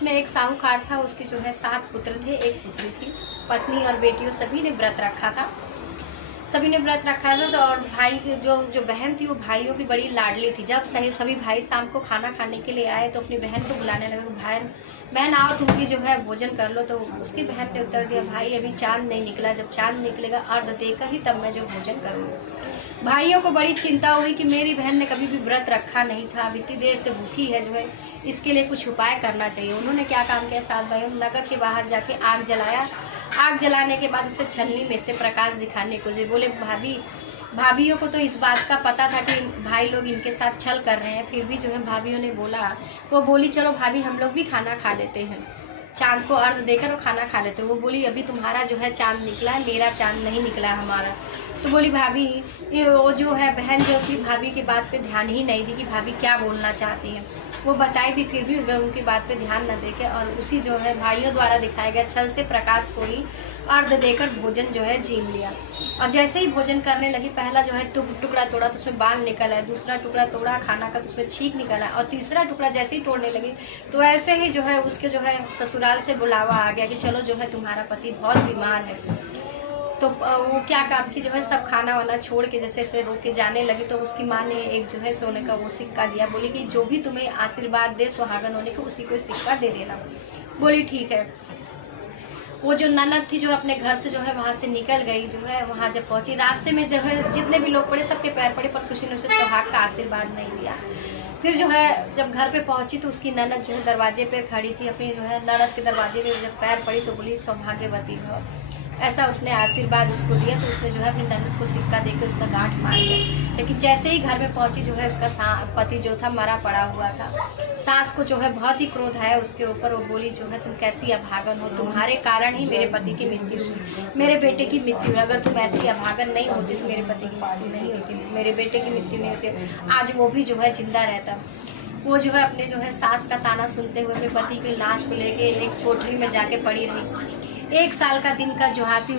में एक साहूकार था, उसके जो है 7 पुत्र थे, 1 पुत्री थी। पत्नी और बेटियों सभी ने व्रत रखा था। तो और भाई की जो बहन थी वो भाइयों की बड़ी लाडली थी। जब सभी भाई शाम को खाना खाने के लिए आए तो अपनी बहन को बुलाने लगे, बहन आओ तुम भी जो है भोजन कर लो। तो उसकी बहन ने उत्तर दिया, भाई अभी चांद नहीं निकला, जब चांद निकलेगा अर्घ देकर ही तब मैं जो भोजन करूँगी। भाइयों को बड़ी चिंता हुई कि मेरी बहन ने कभी भी व्रत रखा नहीं था, अब इतनी देर से भूखी है, जो है इसके लिए कुछ उपाय करना चाहिए। उन्होंने क्या काम किया, 7 भाइयों ने नगर के बाहर जाके आग जलाया। आग जलाने के बाद उसे छलनी में से प्रकाश दिखाने को बोले, भाभियों को तो इस बात का पता था कि भाई लोग इनके साथ छल कर रहे हैं, फिर भी जो है भाभियों ने बोली चलो भाभी हम लोग भी खाना खा लेते हैं, चांद को अर्घ देकर वो खाना खा लेते हैं। वो बोली अभी तुम्हारा जो है चांद निकला है, मेरा चांद नहीं निकला है हमारा। तो बोली भाभी, वो जो है बहन जो थी भाभी की बात पे ध्यान ही नहीं दी कि भाभी क्या बोलना चाहती हैं। वो बताई भी, फिर भी उनकी बात पे ध्यान न देके और उसी जो है भाइयों द्वारा दिखाया गया छल से प्रकाश को ही अर्घ देकर भोजन जो है जीम लिया। और जैसे ही भोजन करने लगी, पहला जो है टुकड़ा तोड़ा तो उसमें बाल निकल आए, दूसरा टुकड़ा तोड़ा खाना का तो उसमें छींक निकल आया, और तीसरा टुकड़ा जैसे ही तोड़ने लगी तो ऐसे ही जो है उसके जो है ससुराल से बुलावा आ गया कि चलो जो है तुम्हारा पति बहुत बीमार है। तो वो क्या काम की जो है सब खाना वाना छोड़ के जैसे रोक के जाने लगी। तो उसकी माँ ने एक जो है सोने का वो सिक्का दिया, बोली कि जो भी तुम्हें आशीर्वाद दे सुहागन होने को उसी को सिक्का दे देना। बोली ठीक है। वो जो ननद थी जो अपने घर से जो है वहाँ से निकल गई, जो है वहाँ जब पहुँची, रास्ते में जो है जितने भी लोग पड़े सबके पैर पड़े, पर किसी ने उसे सुहाग का आशीर्वाद नहीं दिया। फिर जो है जब घर पे पहुँची तो उसकी ननद जो है दरवाजे पे खड़ी थी, अपनी जो है ननद के दरवाजे पे जब पैर पड़ी तो बोली सौभाग्यवती हो, ऐसा उसने आशीर्वाद उसको दिया। तो उसने जो है अपनी ननद को सिक्का देकर उसका गांठ मार दिया। लेकिन जैसे ही घर में पहुंची जो है उसका पति जो था मरा पड़ा हुआ था। सास को जो है बहुत ही क्रोध आया उसके ऊपर। वो बोली जो है तुम कैसी अभागन हो, तुम्हारे कारण ही मेरे पति की मृत्यु हुई, मेरे बेटे की मृत्यु हुई। अगर तुम ऐसी अभागन नहीं होती तो मेरे पति की मृत्यु नहीं होती, मेरे बेटे की मृत्यु नहीं होती, आज वो भी जो है जिंदा रहता। वो जो है अपने जो है सास का ताना सुनते हुए अपने पति की लाश को लेके एक कोठरी में जाके पड़ी रही। 1 साल का दिन का जो हाथी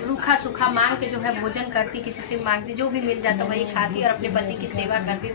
रूखा सूखा मांग के जो है भोजन करती, किसी से मांगती, जो भी मिल जाता वही खाती और अपने पति की सेवा करती।